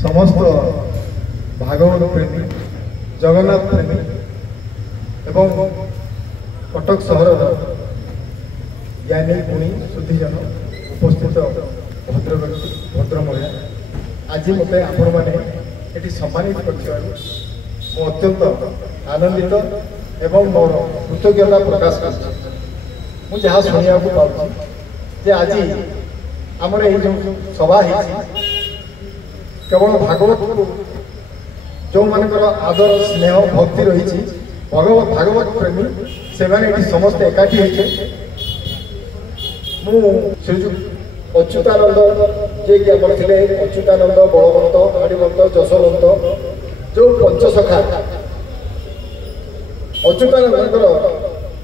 समस्त भागवत प्रेमी जगन्नाथ प्रेमी एवं कटक सहर ज्ञानी गुणी शुद्धिजन उपस्थित भद्र व्यक्ति भद्र महिला आज मत आपण मैंने सम्मानित कर अत्यंत आनंदित एवं मोर कृतज्ञता प्रकाश कर जहाँ शुणा पाऊँ आज आमर जो सभा केवल भागवत को जो मानकर आदर स्नेह भक्ति रही भागवत प्रेमी से समस्त एकाठी होते श्रीजुक्त अच्युतानंद जे कि आम थे अच्युतानंद बलवंत हाड़ीवंत जशवंत जो पंचसखा अच्युतानंद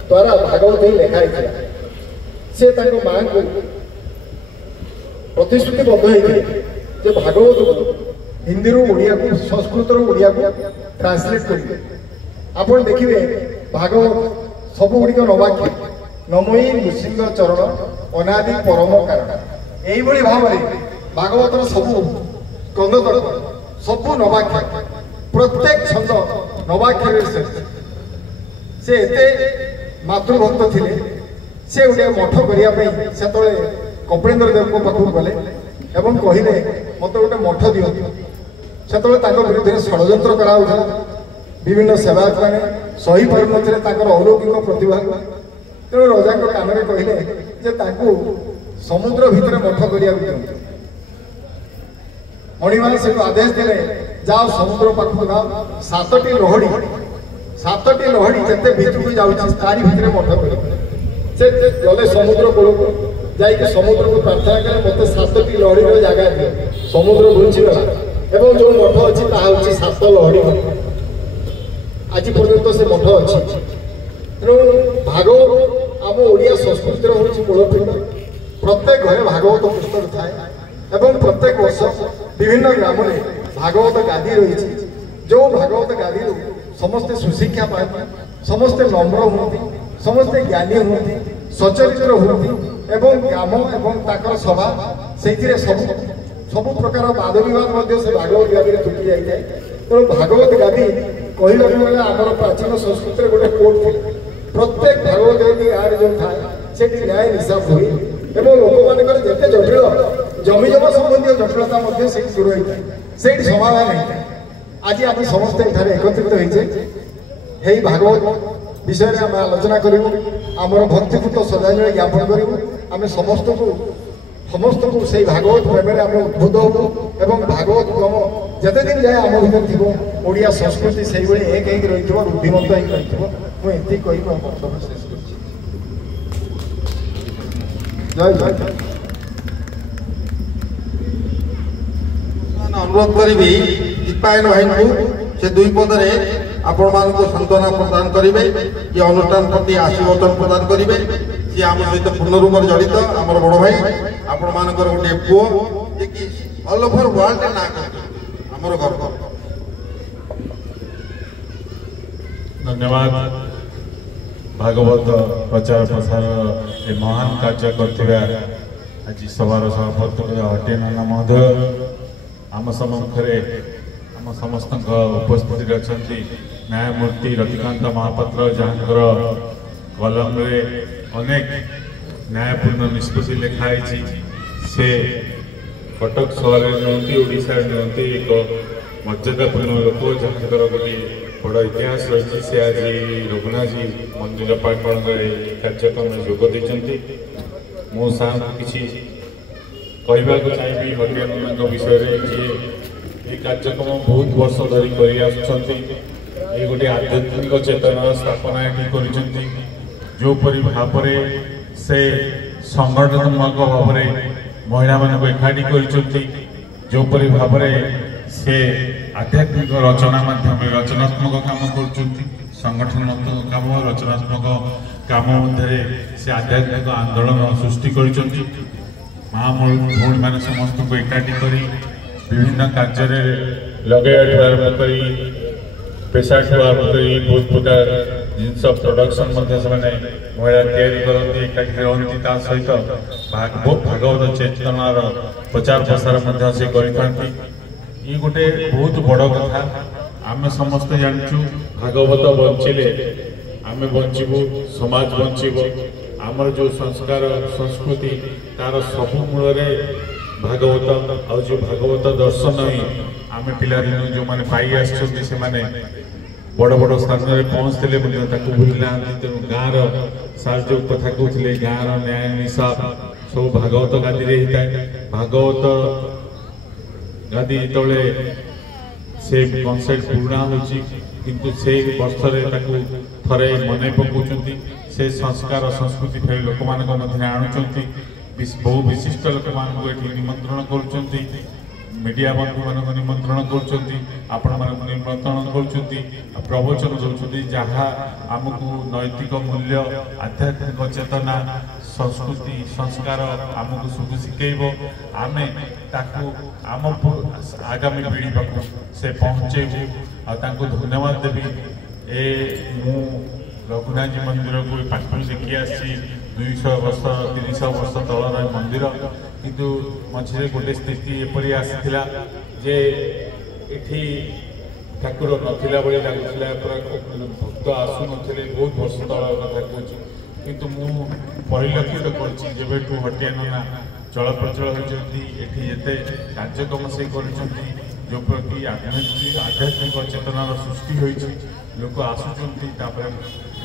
द्वारा भागवत ही लिखाई से माँ को प्रतिश्रुतिबद्ध होते भागवत को हिंदी ओडिया को संस्कृत ओडिया को ट्रांसलेट करेंगे आपण देखिए भागवत सबुगुड़िक नवाक्य नमयी नृसिंह चरण अनादि परम कारण यही भाव में भागवतर सबू स्कंद सबू नवाक्य प्रत्येक छंद नवाक्य से मातृभक्त थे से गोटे मठ करने से कपिलेन्द्र देव पाखक गले एवं कहले मत गोटे मठ दिखाँ से विरुद्ध षड्यंत्र करा विभिन्न सेवायत मैंने सही पार अलौकिक प्रतिभा तेणु रजा कान में कहले समुद्र भितर मठ करा मणिमा से आदेश देले जाओ समुद्र पाखक जाओ सातटी लहड़ी जिते भितर जाऊँगी तारी भितर मठ कर गले समुद्र कूल को जाइए समुद्र को प्रार्थना करें मत सातटी लहड़ी जगह दिए समुद्र घुंचीगला एवं जो मठ अच्छी सात लहड़ी आज पर्यंत से मठ अच्छी तेणु भागवत आम ओडिया संस्कृतिर हूँ मूलपिंड प्रत्येक घरे भागवत पुस्तक थाए एवं प्रत्येक वर्ष विभिन्न ग्राम में भागवत गादी रही जो भागवत गादी समस्ते सुशिक्षा पाती समस्ते नम्र हमें समस्ते ज्ञानी हमें सचरित्र हमें एवं ग्राम एवं ताकर सभा से सब प्रकार वाद विवाद से भागवत गादी तुटी जाए तेणु भागवत गादी कहला बेले आमर प्राचीन संस्कृति गोटे कोर्ट थे प्रत्येक भागवत गादी गाँव जो थाए से न्याय हिसाब हुए एवं लोक मान जिते जटिल जमीजमा संबंधी जटिलता दूर होता है से समाधान होता है आज आम समस्त एठार एकत्रित होते भागवत विषय में आम आलोचना करूँ आमर भक्तिपूत श्रद्धांजलि ज्ञापन करूँ आम समस्त को से भागवत प्रेम आम उद्बुद्ध हूँ एवं भागवत क्रम जिते दिन जाए आम भर थी ओडिया संस्कृति से एक रही रुद्धिमंत रही मुझे कही शेष कर जय जय अनुरोध करी दीपायन भाई को से दुई पदरे आपण मान सांत्वना प्रदान करेंगे ये अनुष्ठान प्रति आशीर्वादन प्रदान करेंगे सी आम सहित पूर्ण रूप से जड़ित आमर बड़ भाई आपण मान गोटे पुओ ऑल ओवर वर्ल्ड ना आमर गर्व। धन्यवाद भागवत प्रचार प्रसार ए महान कार्य करथिबा आज सभार सभापति हटे नाना महोदय आम सम्मुखरे आम समस्त उपस्थित अच्छा न्यायमूर्ति रतिकांत महापात्र जहाँकर कलम रे अनेक न्यायपूर्ण निष्पत्ति लिखाई से कटक सहर नुहति ओडिशा नुहति एक मर्यादापूर्ण लोक जहाँकर गोटे बड़ इतिहास रही से आज रघुनाथ जी मंदिर पाटण कार्यक्रम जोग देते मो किसी कहवा चाहिए हरियाणा विषय ये कार्यक्रम बहुत वर्ष धरी कर गोटे आध्यात्मिक चेतनार स्थापना ये जोपरी भाव से संगठनात्मक भाव महिला मान एकाठी करपरी भाव से आध्यात्मिक रचना माध्यम रचनात्मक काम कर संगठनात्मक काम रचनात्मक काम मध्य से आध्यात्मिक आंदोलन सृष्टि कर माँ भौणी मैंने समस्त को एकाठी कर विभिन्न कार्य लगे आरंभ कर पेशा ठू आरंभ कर बहुत प्रकार जिनस प्रोडक्शन महिला तैयारी करती एकाठी रहती सहित भागवत चेतनार प्रचार प्रसार से ये गोटे बहुत बड़ कथा आम समस्ते जानचु भागवत बंचिले आम बंचबू समाज बंचब आमर जो संस्कार संस्कृति तार सबु मूल भागवत और जो भागवत दर्शन ही आम पिलादिन जो मैंने पाई आसछन्ति से माने बड़ बड़ स्थान में पहुँचते भूली ना तेणु गाँव सार जो कथा कहते गाँव न्याय निशाब सब भागवत गादी होता है भागवत गादी जो से कनसेप्ट पुराणा होची किंतु से वर्ष थे मन पकाउछन्ति से संस्कार संस्कृति फेर लोक मान आणुचन्ति बहु विशिष्ट लोक मान निमंत्रण करुचन्ति मीडिया बंधु मान निमंत्रण करुचन्ति आपण मान निमंत्रण करुचन्ति प्रवचन दउछन्ति जहाँ आमको नैतिक मूल्य आध्यात्मिक चेतना संस्कृति संस्कार आमको सब शिखेब आम ताकू आम आगामी पीढ़ी पाक से पहुँचेबू आको धन्यवाद देवी ए मु रघुनाथ जी मंदिर को पाखु देखी आसी 200 वर्ष 300 वर्ष तलर मंदिर किंतु मझे गोटे स्थिति एपरी आसीथिला जे एठी ठाकुर नथिला बळे लागुथिला भक्त आसु नथिले बहुत वर्ष तलर कथा कहूँ किंतु मु परिलक्षित करछि जेबेठू हटियाना चलप्रचल होती एठी एते कार्यक्रम से करछन्ति जो प्रति आध्यात्मिक चेतनार सृष्टि होइछि लोक आसुचन्ति तापर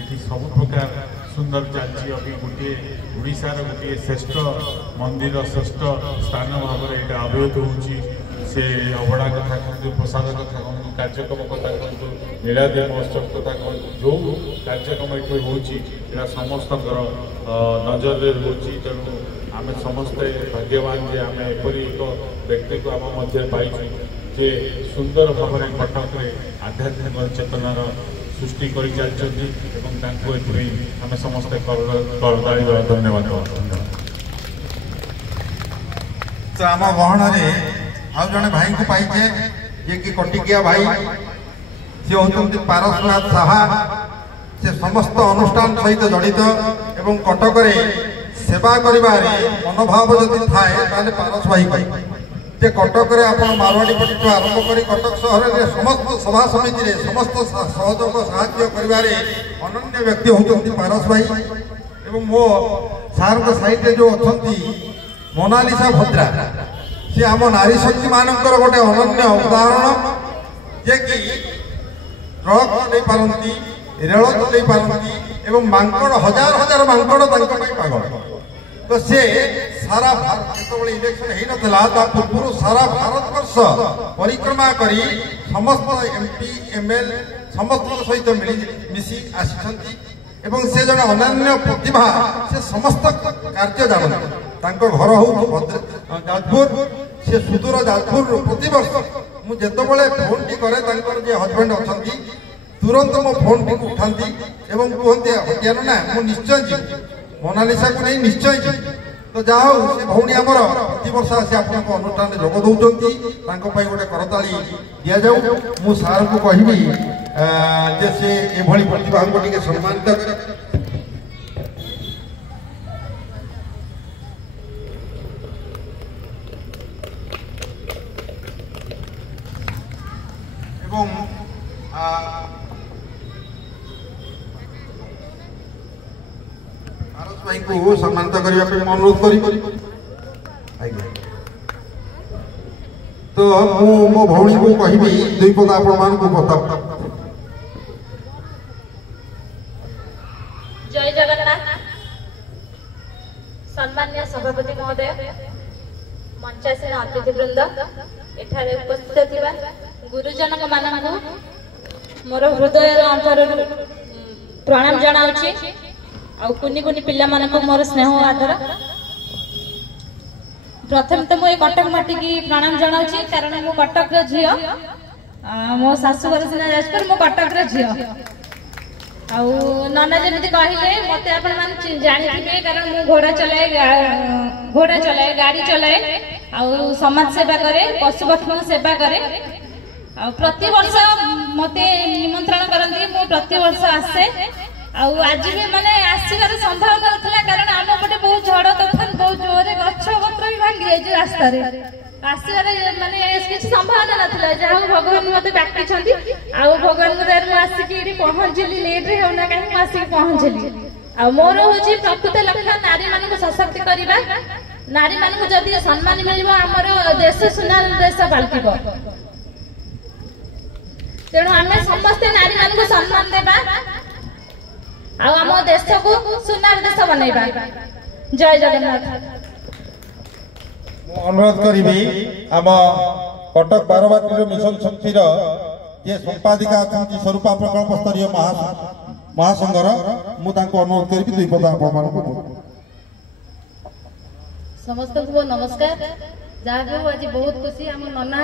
एठी सब प्रकार सुंदर चलछि अभी गोटे ओडिशार गोटे श्रेष्ठ मंदिर श्रेष्ठ स्थान भाव में यहाँ अभिवृत होउछि से अवड़ा कथा कहतु प्रसाद कथा कहतु कार्यक्रम कथा कहतु नीलाद्री महोत्सव कथा कहतु जो कार्यक्रम ये होगा समस्त नजर में रोचे तेणु आम समस्ते भाग्यवान जे आम एपरी एक व्यक्ति को आम मध्य पाइछु जे सुंदर भाव में कटक आध्यात्मिक चेतनार सृष्टि कर आम समस्ते करताली धन्यवाद। तो आम गहन आउ जड़े भाई को पाइचे ये कि कटिकिया भाई सी होती पारसनाथ साहा से समस्त अनुष्ठान सहित जड़ित एवं कटक सेवा करिबारे मनोभाव जदि थाए ताले पारस भाई जे कटक मारवाड़ी पट्टू आरंभ कर कटक सहर में समस्त सभा समिति रे समस्त सहयोग साहाय्य करिबारे अनन्य व्यक्ति होती पारस भाई एवं मो सार साइड जो अच्छा मोनालिसा भद्रा सी आम नारी शक्ति मानकर गोटे अनन्य उदाहरण जे कि ट्रक चलई पारती रेल चलई पारती एवं मांकड़ हजार हजार मांकड़ पागल तो से सारा भारत जो इलेक्शन हो ना पूर्व सारा भारतवर्ष परिक्रमा करी समस्त एमपी एमएल समस्त सहित मिसी आसी एवं से जन अनन्य प्रतिभा से समस्त कार्य जानते घर हो जाजपुर से सुदूर जाजपुर प्रतिवर्ष मुझे फोन टी करे हजबैंड अच्छा तुरंत मो फोन टी उठाती एवं कहते हटियान ना मुझे निश्चय जी मोनालिसा को नहीं निश्चय जी तो जहा से भौणी आमर प्रतिवर्ष आसी आपको अनुष्ठान जोग दौरान गोटे करताली दि जाऊ मु सार को कहबी जे से एभली प्रतिभा को टिके सम्मानित कर एवं पारस भाई को सम्मानित करने अनुरोध कर तो मो भौणी को कहबी दुई पद आपण को बता। जय जगन्नाथ। सम्मान्य सभापति महोदय, मंचासीन अतिथि वृंद, एठारे उपस्थित थिबा गुरुजन मानू मोर हृदय अंतर प्रणाम जनाउछि आ कुनी कुनी पिला मानक मोर स्नेह आदर। प्रथम तो मुझे कटक माटी की प्रणाम जनाउछि कारण मो कटक रो झियो मो शाशुघर सिना जाजपुर मो कटक रो झियो आ नना जेमिति कहिले मते आपण मान जानिथिबे कारण मो घोड़ा चलाए गाड़ी चलाए आ समाज सेवा करे पशु पक्षी सेवा करे आ प्रति वर्ष मते निमंत्रण करंती मो प्रति वर्ष आसे आज भी माने आसबार संभावना था कारण आम पटे बहुत झड़ तोफान बहुत जोरे गछ पत्र भी भांगी जाए रास्ता ଆସିବାରେ ମାନେ କିଛି ସମ୍ଭାବନା ନଥିଲା। ଯାହା ହଉ ଭଗବାନ ମତେ ଡାକିଛନ୍ତି ଆଉ ଭଗବାନଙ୍କ ଦୟାରୁ ମୁଁ ଆସିକି ଏଠି ପହଞ୍ଚିଲି। ଲେଟ୍ରେ ହେଉନା କାହିଁକି ମୁଁ ଆସିକି ପହଞ୍ଚିଲି। ଆଉ ମୋର ହଉଛି ପ୍ରକୃତ ଲକ୍ଷ୍ୟ ନାରୀ ମାନଙ୍କୁ ସଶକ୍ତି କରିବା। ନାରୀ ମାନଙ୍କୁ ଯଦି ସମ୍ମାନ ମିଳିବ ଆମର ଦେଶ ସୁନାର ଦେଶ ପାଲଟିବ। ତେଣୁ ଆମେ ସମସ୍ତେ ନାରୀ ମାନଙ୍କୁ ସମ୍ମାନ ଦେବା ଆଉ ଆମ ଦେଶକୁ ସୁନାର ଦେଶ ବନେଇବା। ଜୟ ଜଗନ୍ନାଥ। ମୁଁ ଅନୁରୋଧ କରିବି ଆମ କଟକ ବାରବାଟୀର ମିଶନ ଶକ୍ତିର ଯିଏ ସମ୍ପାଦିକା ଅଛନ୍ତି ସ୍ୱରୂପା ପ୍ରକଳ୍ପ ସ୍ତରୀୟ ମହାସଂଘର, ମୁଁ ତାଙ୍କୁ ଅନୁରୋଧ କରିବି 2 ପଦ ଆପଣମାନଙ୍କୁ। ସମସ୍ତଙ୍କୁ ନମସ୍କାର। ଯାହା ବି ହଉ ଆଜି ବହୁତ ଖୁସି ଆମ ନନା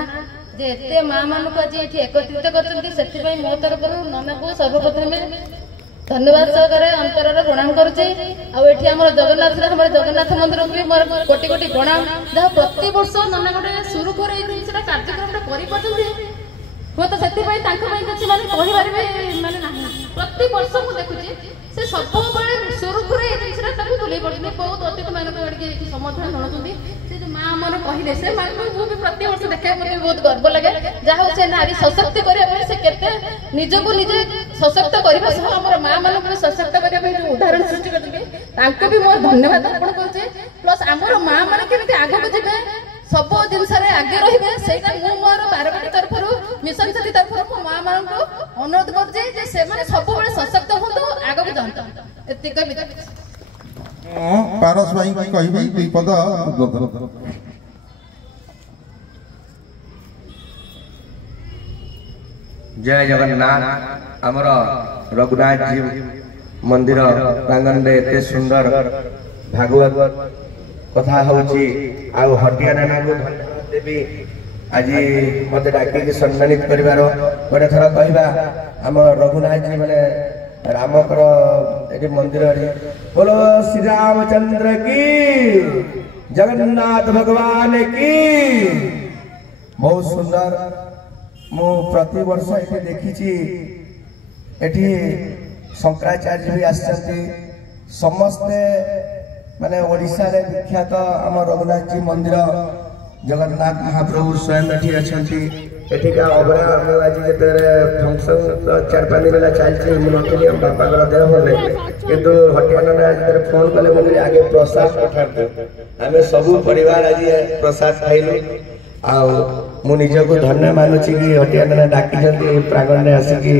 ଯେ ଏତେ ମା ମାନଙ୍କୁ ଆଜି ଏଠି ଏକତ୍ରିତ କରିଛନ୍ତି। ସେଥିପାଇଁ ମୋ ତରଫରୁ ନନାକୁ ସର୍ବପ୍ରଥମେ ଧନ୍ୟବାଦ ସହକାରେ ଅନ୍ତରର ପ୍ରଣାମ କରୁଛି। ଆଉ ଏଠି ଆମର ଜଗନ୍ନାଥ ମନ୍ଦିରକୁ ବି ମୋର କୋଟି କୋଟି ପ୍ରଣାମ। ଯାହା ପ୍ରତିବର୍ଷ ନନା ଗୋଟେ ସୁରୁଖୁରୁରେ ଏଇ ଜିନିଷଟା କାର୍ଯ୍ୟକ୍ରମଟା କରିପାରୁଛନ୍ତି। ହୁଏତ ସେଥିପାଇଁ ତାଙ୍କ ପାଇଁ କିଛି ମାନେ କହିବାର ବି ମାନେ ନାହିଁ। ପ୍ରତିବର୍ଷ ମୁଁ ଦେଖୁଛି ସେ ସବୁବେଳେ ସୁରୁଖୁରୁରେ ଏଇ ଜିନିଷଟା ତାକୁ ତୁଲେଇ ପଡୁଛନ୍ତି। ବହୁତ ଅତିଥି ମାନଙ୍କୁ ଏଠି ସମର୍ଥନ ଜଣାଉଛନ୍ତି। ସେ ଯୋଉ ମା ଆମର କହିଲେ ସେ ମାନଙ୍କୁ ମୁଁ ବି ପ୍ରତିବର୍ଷ ଦେଖିବାକୁ ମୋତେ ବହୁତ ଗର୍ବ ଲାଗେ। ଯାହା ହଉ ସେ ନାରୀ ସଶକ୍ତି କରିବା ପାଇଁ ସେ କେତେ ନିଜକୁ ନିଜେ ସଶକ୍ତ କରିବା ସହ ଆମର ମା ମାନଙ୍କୁ ବି ସଶକ୍ତ କରିବା ପାଇଁ ଯୋଉ ଉଦାହରଣ ସୃଷ୍ଟି କରିଛନ୍ତି ତାଙ୍କୁ ବି ମୋର ଧନ୍ୟବାଦ ଅର୍ପଣ କରୁଛି। ପ୍ଲସ୍ ଆମର ମା ମାନେ କେମିତି ଆଗକୁ ଯିବେ ସବୁ ଜିନିଷରେ ଆଗେ ରହିବେ ସେଇଟା ମୁଁ ମୋର ବାରବାଟୀ ତରଫରୁ ମିଶନ ଶକ୍ତି ତରଫରୁ ମୋ ମା ମାନଙ୍କୁ ଅନୁରୋଧ କରୁଛି ଯେ ସେମାନେ ସବୁବେଳେ ସଶକ୍ତ ହୁଅନ୍ତୁ, ଆଗକୁ ଯାଆନ୍ତୁ। ଏତିକି କହିବି। ମୁଁ ପାରସ ଭାଇଙ୍କୁ କହିବି 2 ପଦ। जय जगन्नाथ। आमर रघुनाथ जी मंदिर प्रांगण में एते सुंदर भागवत कथा होची आ हटिया नाना को धन्यवाद देवी। आज मत डाक सम्मानित करिवार गोटे थर कहवा आम रघुनाथ जी माने रामकर ये मंदिर बोलो श्री रामचंद्र की, जगन्नाथ भगवान की। बहुत सुंदर। मु प्रति वर्ष ये देखी एठी शंकराचार्य भी आसचंती। समस्ते माने ओडिशा रे विख्यात आम रघुनाथ जी मंदिर जगन्नाथ महाप्रभु स्वयं एठी अछंती। एठिका अबरा हम आज जेते फंक्शन 4-5 दिन ला चलछि मुनकली हम बापा कर देह होले किंतु हटियाना आज फोन कले मुझे आगे प्रसाद पठाते हमें सब परिवार आज प्रसाद खाइलु। आउ मु निजको धन्य मानुछि कि हटियाना डाकी जंती प्रांगण में आसिकी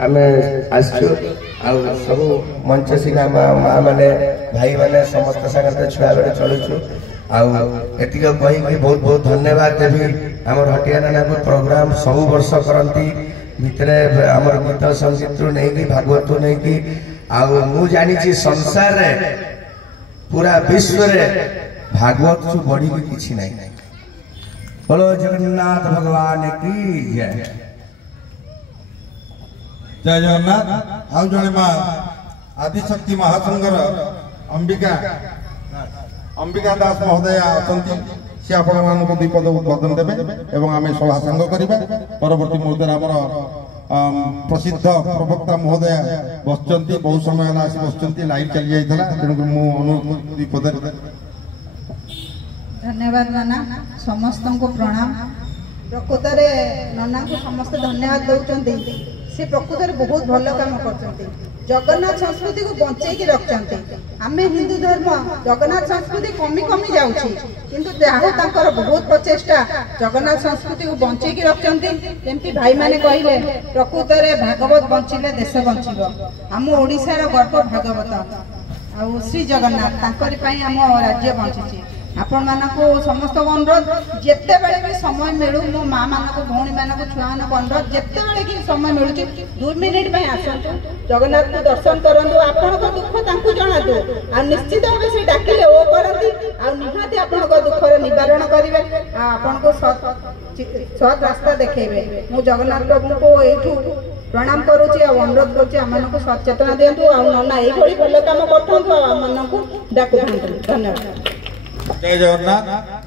आमे आसछु। आउ सब मंचशिला माँ माने भाई माने समस्त संगत छुआ बेले चलुछु। आउ एतिक कहि बहुत बहुत धन्यवाद देवी। आमर हटियाना को प्रोग्राम सब वर्ष करती भितरे आमर गीत संगीत नहीं कि भागवत नहीं कि आउ मु जानी संसार रे पूरा विश्व रे भागवत सु बड़ी की किछि नहीं। बोलो जगन्नाथ भगवान की जय। जय जगन्नाथ। आउ जने मां आदिशक्ति महासंघर अंबिका दास महोदय अछंती। से आपण मानको 2 पद उद्बोधन देबे एवं आमे सभा संग करिबा। परवर्ती मुहूर्त हमर प्रसिद्ध प्रवक्ता महोदय बसचंती। बहुत समय आसी बसचंती लाइन चली जाइतला तेणु मु अनुरोध 2 पद। धन्यवाद नाना। समस्त को प्रणाम। प्रकृत नना को समस्त धन्यवाद दौरान से प्रकृत बहुत भल काम कर जगन्नाथ संस्कृति को बंचेकी रखते। आम हिंदू धर्म जगन्नाथ संस्कृति कमी कमी जाऊँगी किंतु जहाँ बहुत प्रचेषा जगन्नाथ संस्कृति को बंचेकी रखते। जमी भाई मैंने कहले प्रकृत भागवत बंचिले देश बंचब। आम ओडिशार गर्व भागवत आउ श्री जगन्नाथ आम राज्य बंची। आपण मानक समस्त अनुरोध जिते बड़े भी समय मिलू मो माँ मानक भौणी मानक छुआ मानक अनुरोध जिते बड़े कि समय मिलूँ 2 मिनिट आसतु जगन्नाथ को दर्शन करूँ। आपण दुख तांकु जणातु आ निश्चित भाव से डाकिले ओ करती आ निहाती आपण दुखर निवारण करेंगे आपण को सत रास्ता देखेबे। मु जगन्नाथ प्रभु को एठू प्रणाम करुच्ची अनुरोध करुच्ची आम सचेतना दिंतु आ नना यही भल कम करूँ आम डाकू। धन्यवाद। जय जगन्नाथ।